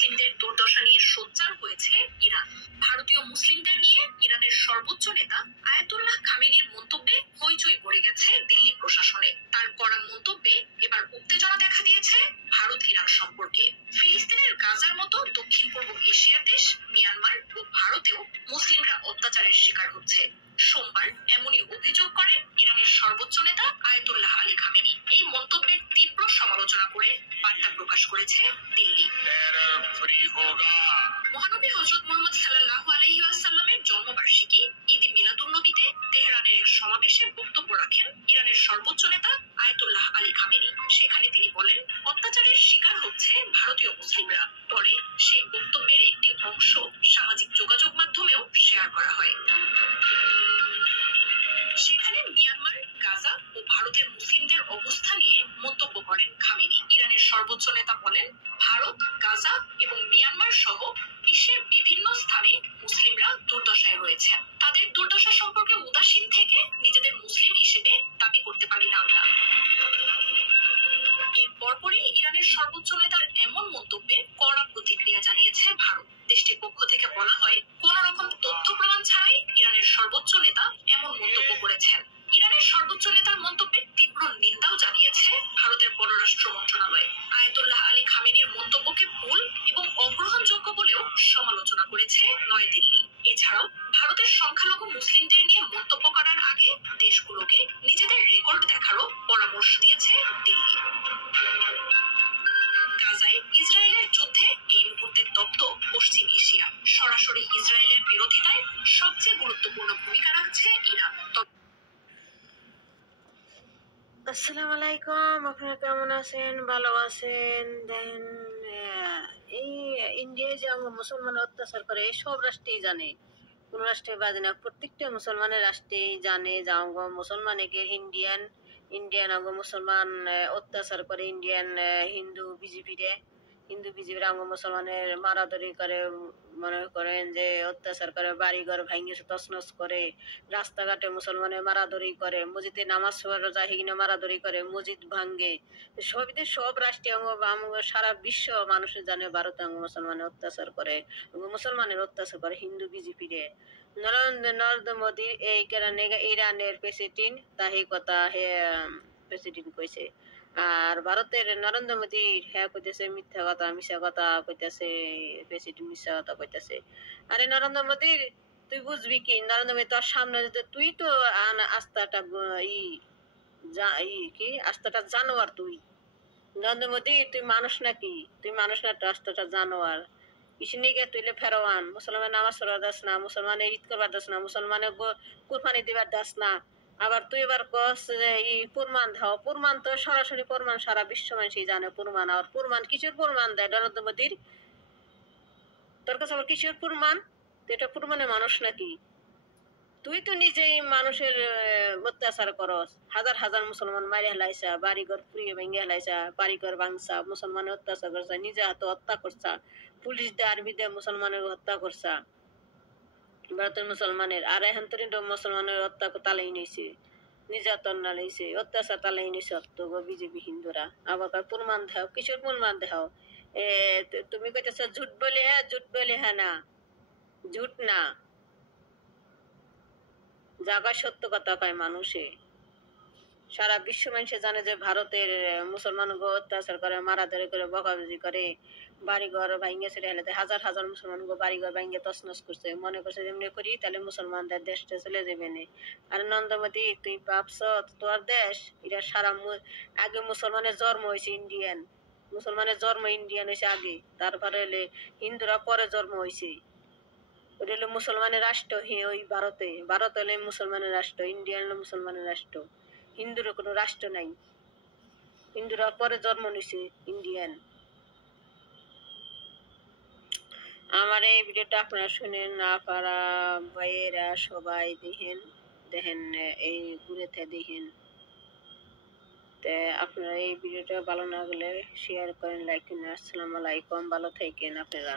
মুসলিমদের দুর্দশা নিয়ে সোচ্চার হয়েছে ইরান। ভারতীয় মুসলিমদের নিয়ে ইরানের সর্বোচ্চ নেতা আয়াতুল্লাহ খামেনির মন্তব্যে হইচই পড়ে গেছে দিল্লি প্রশাসনে। তার করা মন্তব্যে এবার উত্তেজনা দেখা দিয়েছে ভারত ইরান সম্পর্কে। ফিলিস্তিনের গাজার মতো দক্ষিণ পূর্ব এশিয়ার দেশ মিয়ানমার ও ভারতেও মুসলিমরা অত্যাচারের শিকার হচ্ছে। সোমবার এমনই অভিযোগ করেন ইরানের সর্বোচ্চ নেতা আয়াতুল্লাহ আলী খামেনি। এই মন্তব্যের তীব্র সমালোচনা করে বার্তা প্রকাশ করেছে দিল্লি। মহানবী হযরত মুহাম্মদ সাল্লাল্লাহু আলাইহি ওয়াসাল্লামের জন্মবার্ষিকী ঈদ মিলাদুন্নবীতে তেহরানের এক সমাবেশে বক্তব্য রাখেন ইরানের সর্বোচ্চ নেতা আয়াতুল্লাহ আলী খামেনি। সেখানে তিনি বলেন, অত্যাচারের শিকার হচ্ছে ভারতীয় মুসলিমরা। পরে সেই বক্তব্যের একটি অংশ সামাজিক যোগাযোগ মাধ্যমেও শেয়ার করা হয়। সেখানে মিয়ানমার, গাজা ও ভারতের মুসলিমদের অবস্থা নিয়ে মন্তব্য করেন খামেনি। ইরানের সর্বোচ্চ নেতা বলেন, ভারত, গাজা এবং মিয়ানমার সহ বিশ্বের বিভিন্ন স্থানে মুসলিমরা দুর্দশায় রয়েছে। তাদের দুর্দশা সম্পর্কে উদাসীন থেকে নিজেদের মুসলিম হিসেবে দাবি করতে পারি না আমরা। এর পরপরই ইরানের সর্বোচ্চ নেতার এমন মন্তব্যে কড়া প্রতিক্রিয়া জানিয়েছে ভারত। দেশটির পক্ষ থেকে বলা হয়, কোন রকম তথ্য প্রমাণ ছাড়াই ইরানের সর্বোচ্চ নেতা এমন মন্তব্য করেছেন। ইরানের সর্বোচ্চ নেতার মন্তব্যের তীব্র নিন্দাও জানিয়েছে ভারতের পররাষ্ট্র মন্ত্রণালয়। আয়াতুল্লাহ আলী খামেনির মন্তব্যকে ভুল এবং অগ্রহণযোগ্য বলেও সমালোচনা করেছে নয়াদিল্লি। এছাড়াও ভারতের সংখ্যালঘু মুসলিমদের নিয়ে মন্তব্য করার আগে দেশগুলোকে নিজেদের রেকর্ড দেখারও পরামর্শ দিয়েছে দিল্লি। গাজায় ইসরায়েলের যুদ্ধে এই মুহূর্তে তপ্ত পশ্চিম এশিয়া। সরাসরি ইসরায়েলের বিরোধিতায় সবচেয়ে গুরুত্বপূর্ণ ভূমিকা রাখছে ইরান। আসসালামু আলাইকুম, আপনারা কেমন আছেন? ভালো আছেন? দেন এই ইন্ডিয়ায় যে আমরা মুসলমান অত্যাচার করে সব রাষ্ট্রেই জানে, কোন রাষ্ট্রে বাদে না, প্রত্যেকটা মুসলমানের রাষ্ট্রেই জানে যে আমরা মুসলমানকে ইন্ডিয়ান আমরা মুসলমান অত্যাচার করে। ইন্ডিয়ান হিন্দু বিজেপির আমরা মুসলমানের মারাধরি করে, মনে করেন যে অত্যাচার করে, বাড়িঘর ভাঙে তছনছ করে, রাস্তাঘাটে মুসলমানের মারাধরি করে, মসজিদে নামাজ পড়া যায় কিনা মারাধরি করে, মসজিদ ভাঙ্গে। সব রাষ্ট্রে সারা বিশ্ব মানুষের জানে ভারতে মুসলমানের অত্যাচার করে, মুসলমানের অত্যাচার করে হিন্দু বিজেপিরে। নরেন্দ্র মোদীর এই কারণে ইরানের প্রেসিডেন্ট তাহি কথা প্রেসিডেন্ট কইছে। আর ভারতের নরেন্দ্র মোদী হ্যাঁ কইতেছে মিথ্যা কথা, মিশা কথা কইতেছে, প্রেসিডেন্ট মিশা কথা কইতেছে। আরে নরেন্দ্র মোদীর তুই বুঝবি কি? নরেন্দ্র মোদী তোর সামনে তুই তো আস্থাটা আস্থাটা জানোয়ার। তুই নরেন্দ্র মোদী তুই মানুষ নাকি? তুই মানুষ না, আস্থাটা জানোয়ার। ইসিনিকে তুইলে ফেরোয়ান, মুসলমান নামাজ পড়া দাস না, মুসলমানের ঈদ করবার দাস না, মুসলমানের কুরবানি দিবার দাস না। আবার তুই এবার কস প্রমাণ দাও। প্রমাণ তো সরাসরি প্রমাণ সারা বিশ্ব মানুষই জানে প্রমাণ। আর প্রমাণ কিসের প্রমাণ দেয় নরেন্দ্র মোদীর? তোর কাছে আবার কিসের প্রমাণ? তুই এটা প্রমাণের মানুষ নাকি? তুই তো নিজেই মানুষের অত্যাচার করস। হাজার হাজার মুসলমান মারে হেলাইছা, বাড়িঘর পুড়িয়ে ভেঙে হেলাইছা, বাড়িঘর ভাঙছা, মুসলমানের অত্যাচার করছা, নিজে হাতে হত্যা করছা, পুলিশ দিয়ে আর্মি দিয়ে মুসলমানের হত্যা করছা ভারতের মুসলমানের। আর এখন তো মুসলমানের হত্যা তালাই নিয়েছে, নির্যাতন নালাইছে, অত্যাচার তালাই নিয়েছে বিজেপি হিন্দুরা। আবার প্রমাণ দেও, কিশোর প্রমাণ দেও? তুমি কইতেছ ঝুট বলে হ্যাঁ, ঝুট বলে হ্যাঁ না, ঝুট না, জায়গায় সত্য কথা কয় মানুষে। সারা বিশ্ব মানুষে জানে যে ভারতের মুসলমানকে অত্যাচার করে, মারাধরি করে, বকাবজি করে, বাড়িঘর ভাঙ্গে ছেড়ে হেলে হাজার হাজার মুসলমানকে বাড়িঘর ভাঙ্গে তছনছ করছে। মনে করছে যেমনি করি তাহলে মুসলমানদের দেশটা চলে যাবে না। আর নন্দমতি তুই ভাবছ তোর দেশ? এটা সারা আগে মুসলমানের জন্ম হয়েছে ইন্ডিয়ান, মুসলমানের জন্ম ইন্ডিয়ান হয়েছে আগে, তারপরে হলে হিন্দুরা পরে জন্ম হয়েছে। ওটা হলো মুসলমানের রাষ্ট্র। ওই ভারত হলে মুসলমানের রাষ্ট্র, ইন্ডিয়ান হলো মুসলমানের রাষ্ট্র। হিন্দুর কোনো রাষ্ট্র নাই, হিন্দুরা পরে জন্ম নিছে ইন্ডিয়ান। আমার এই ভিডিওটা আপনারা শুনেন, আপনারা ভাইয়েরা সবাই দেখেন এই ঘুরেতে দেখেন। তে আপনারা এই ভিডিওটা ভালো না গেলে শেয়ার করেন, লাইক করেন। আসসালামু আলাইকুম, ভালো থাকেন আপনারা।